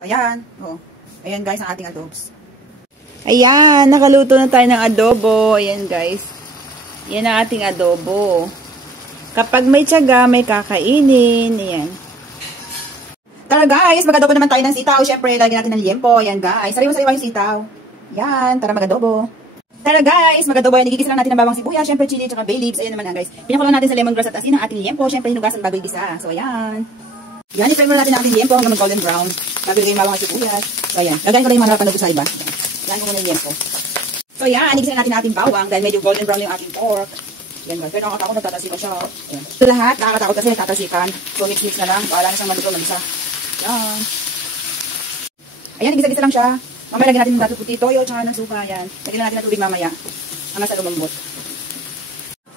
Ayan. Oh. Ayan guys, ang ating adobes. Ayan, nakaluto na tayo ng adobo. Ayan guys. Yan ang ating adobo. Kapag may tiyaga, may kakainin. Ayan. Tara guys, mag-adobo naman tayo ng sitaw. Siyempre, lagyan natin ng liempo. Ayan guys. Sariwa-sariwa yung sitaw. Ayan, tara mag-adobo. Tara guys, mag-adobo yan. Igigisa lang natin ng bawang sibuyas. Siyempre, chili, tsaka bay leaves. Ayan naman guys. Pinakulang natin sa lemongrass at asin ang ating liempo. Siyempre, hinugasan bago igisa. So, ayan. Yan, i-flavor natin ang ating liempo hanggang mag-golden brown. Bago ilagay yung bawang sibuyas. So, ayan. Lagayin ko lang yung mga napanood sa iba. Yan ko muna yung liempo. So, yan. Igisa natin ang ating bawang dahil medyo golden brown yung ating pork. Yan guys. Pero nakakatakot na tatasikan siya. Ayan. Ito lahat, nakakatakot kasi tatasikan. So, mix-mix na lang. Bahala na siyang maluto mag-isa. Yan. Ayan, igisa-gisa lang siya. Mamaya lagyan natin ng dato puti, toyo, tsaka ng suka. Yan. Lagyan natin ng tubig mamaya. Hanggang sa lumambot.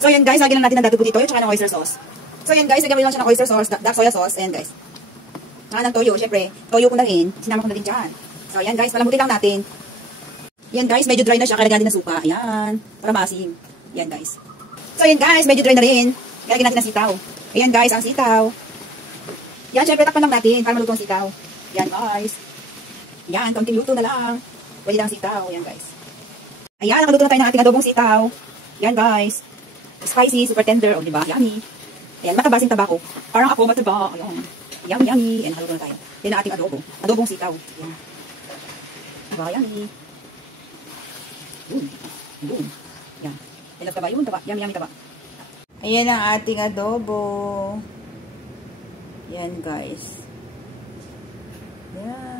So, yan guys. Lagyan natin ng dato puti, toyo, tsaka ng oyster sauce. So, yan guys. Lagyan mo lang siya ng oyster sauce, dark soya sauce. Ayan guys. Tsaka ng toyo. Siyempre, toyo ko na rin. Sinama ko na rin dyan. So, ayan guys. Palambutin lang natin. Yan guys. Medyo dry na siya. Kaya lagyan natin ng suka. Ayan. Para maasim. Yan guys. So, yan guys. Medyo dry na rin. Kaya lagyan natin ng sitaw. Ayan guys. Ang sitaw. Yan. Siyempre, takpan lang natin. Para maluto ang sitaw. Yan guys. Yan, konting luto na lang. Pwede lang sitaw. Yan, guys. Ayan, nakaluto na tayo ng ating adobong sitaw. Yan, guys. Spicy, super tender. O, diba? Yummy. Ayan, matabasing tabako. Parang ako mataba. Ayan. Yummy, yummy. Ayan, nakaluto na tayo. Yan ang ating adobo. Adobong sitaw. Ayan. Diba? Yummy. Boom. Boom. Yan. Ayan, taba yun. Taba. Yummy, yummy, taba. Ayan ang ating adobo. Yan, guys. Yan.